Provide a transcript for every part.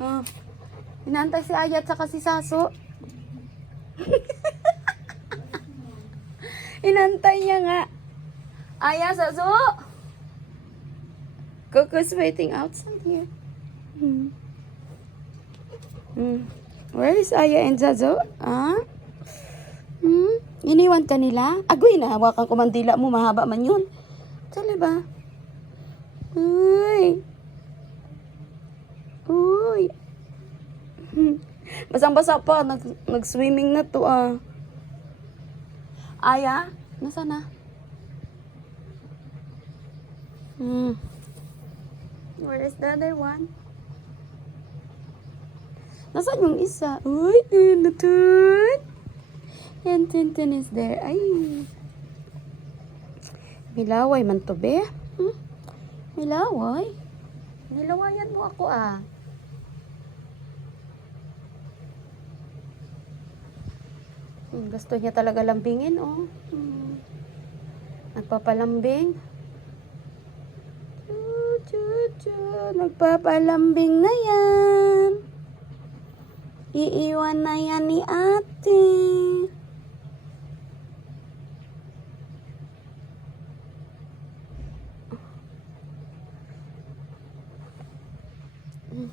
Oh. Inaantay si Aya at saka si Saso. Inantay niya nga. Aya, Saso! Coco's waiting outside here. Where is Aya and Saso? Ah? Iniwan ka nila? Agoy, nahawakan ko mandila mo. Mahaba man yun. Tali ba? Uy. Uy. Basang-basa pa. Nag-swimming na to ah. Aya? Nasaan na? Where is the other one? Nasaan yung isa? Uy, natut. And Tintin is there. Ay. Milaway man to, be. Milaway? Nilawayan mo ako ah. Gusto niya talaga lambingin, oh. Nagpapalambing. Nagpapalambing na yan. Iiwan na yan ni ate.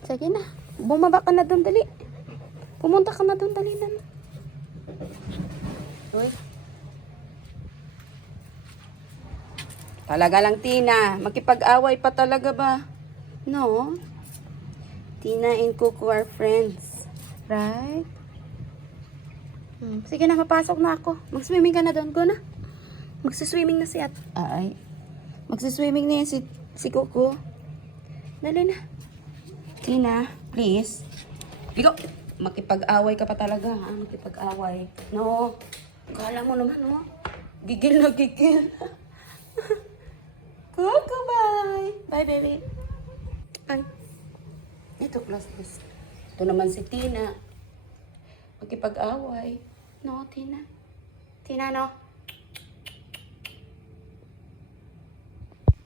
Sige na. Bumaba ka na doon, dali. Pumunta ka na doon, dali na. Uy. Talaga lang, Tina. Makipag-away pa talaga ba? No? Tina and Coco are friends. Right? Sige na, mapasok na ako. Mag-swimming ka na doon. Go na. Magsiswimming na si at... Ay. Magsiswimming na yan si Coco. Dali na. Tina, please. Ikaw, makipag-away ka pa talaga, ha? Makipag-away. No. Kala mo naman, no? Gigil na gigil. Coco, bye. Bye, baby. Bye. Ito, close this. Ito naman si Tina. Makipag-away. No, Tina. Tina, no?